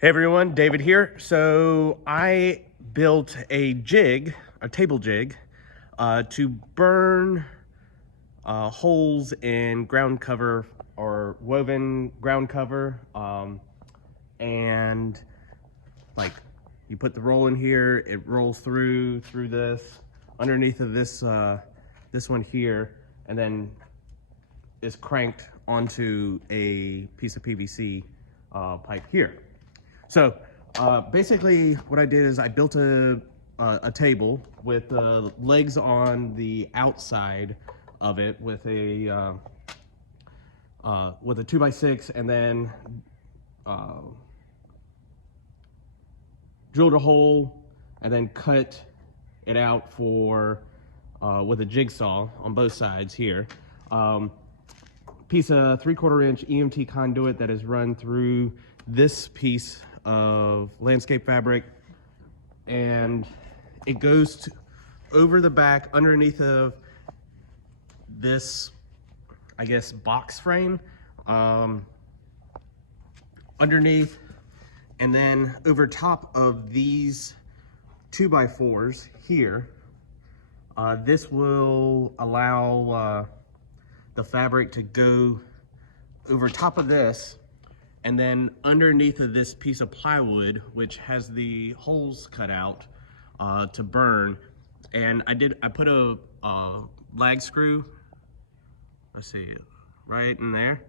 Hey everyone, David here. So I built a jig, a table jig, to burn holes in ground cover or woven ground cover. And like you put the roll in here, it rolls through this, underneath of this this one here, and then is cranked onto a piece of PVC pipe here. So basically what I did is I built a table with legs on the outside of it with a 2x6, and then drilled a hole and then cut it out for with a jigsaw on both sides here. Piece of 3/4 inch EMT conduit that is run through this piece of landscape fabric, and it goes over the back underneath of this, I guess, box frame underneath, and then over top of these 2x4s here. This will allow the fabric to go over top of this, and then underneath of this piece of plywood, which has the holes cut out to burn. And I put a lag screw, let's see, right in there,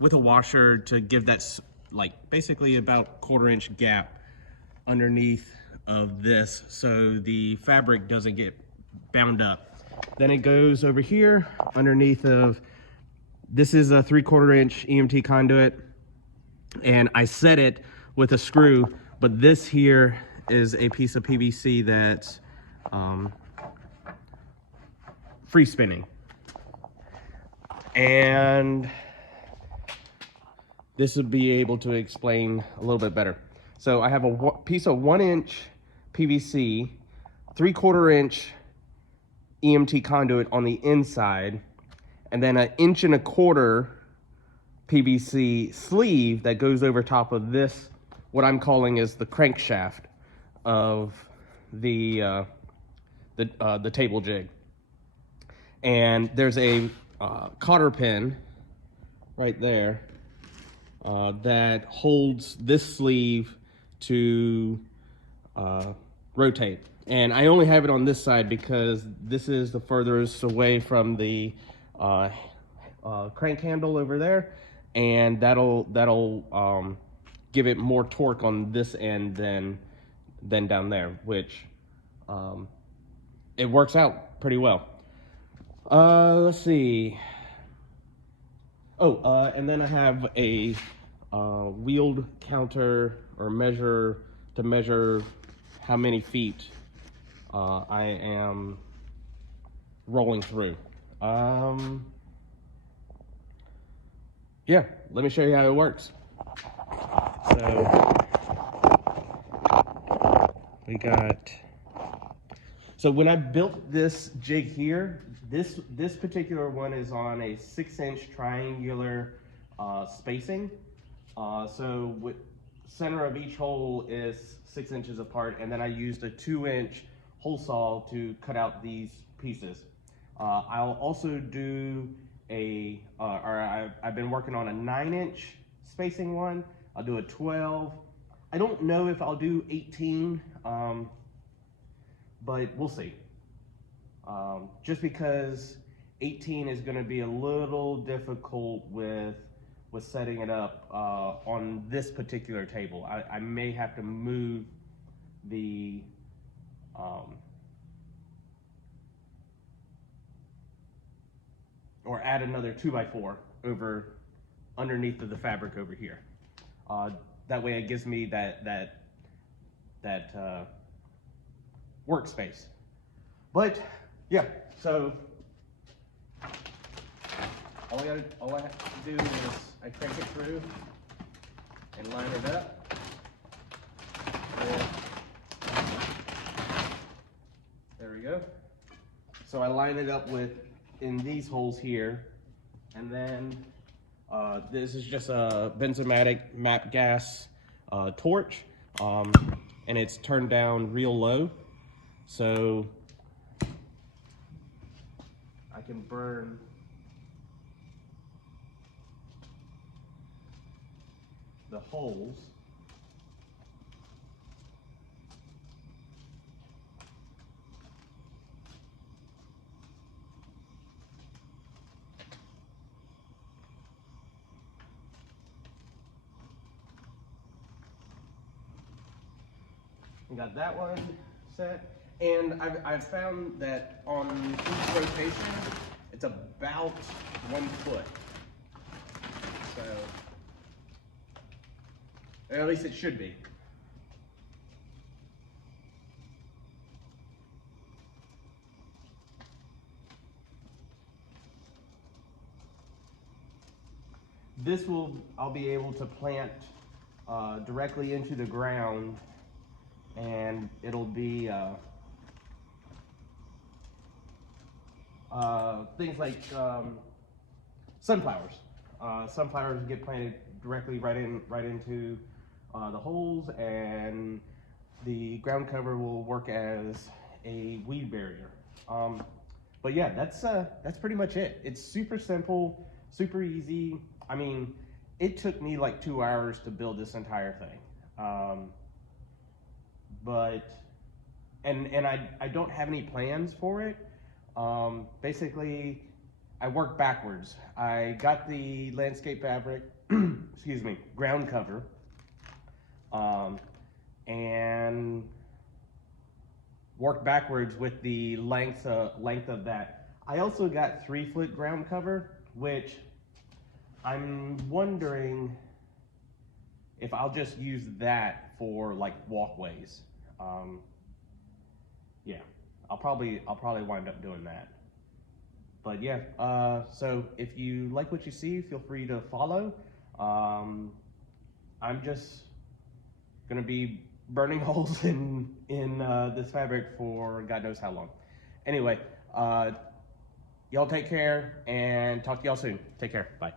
with a washer to give that like basically about 1/4 inch gap underneath of this so the fabric doesn't get bound up. Then it goes over here underneath of, this is a 3/4 inch EMT conduit, and I set it with a screw, but this here is a piece of PVC that's free spinning. And this would be able to explain a little bit better. So I have a piece of 1 inch PVC, 3/4 inch EMT conduit on the inside, and then 1 1/4 inch PVC sleeve that goes over top of this, what I'm calling is the crankshaft of the table jig. And there's a cotter pin right there that holds this sleeve to rotate. And I only have it on this side because this is the furthest away from the crank handle over there, and that'll give it more torque on this end than down there, which it works out pretty well. Let's see. And then I have a wheeled counter or measure to measure how many feet I am rolling through. Yeah, let me show you how it works. So when I built this jig here, this particular one is on a 6-inch triangular spacing. So with center of each hole is 6 inches apart, and then I used a 2-inch hole saw to cut out these pieces. I'll also do I've been working on a 9-inch spacing one. I'll do a 12. I don't know if I'll do 18, but we'll see. Just because 18 is going to be a little difficult with setting it up on this particular table. I may have to move the or add another 2x4 over underneath of the fabric over here. That way it gives me that workspace. But yeah, so all I have to do is I crank it through and line it up. There we go. So I line it up in these holes here, and then this is just a Benzomatic MAP gas torch, and it's turned down real low, so I can burn the holes. We got that one set, and I've found that on each rotation, it's about 1 foot. So, or at least it should be. I'll be able to plant directly into the ground, and it'll be things like sunflowers. Sunflowers get planted directly right into the holes, and the ground cover will work as a weed barrier. But yeah, that's pretty much it. It's super simple, super easy. I mean, it took me like 2 hours to build this entire thing. And I don't have any plans for it. Basically, I worked backwards. I got the landscape fabric, excuse me, ground cover, and worked backwards with the length of that. I also got 3-foot ground cover, which I'm wondering if I'll just use that for like walkways. Yeah, I'll probably wind up doing that. But yeah, so if you like what you see, feel free to follow. I'm just gonna be burning holes in this fabric for God knows how long. Anyway, y'all take care, and talk to y'all soon. Take care, bye.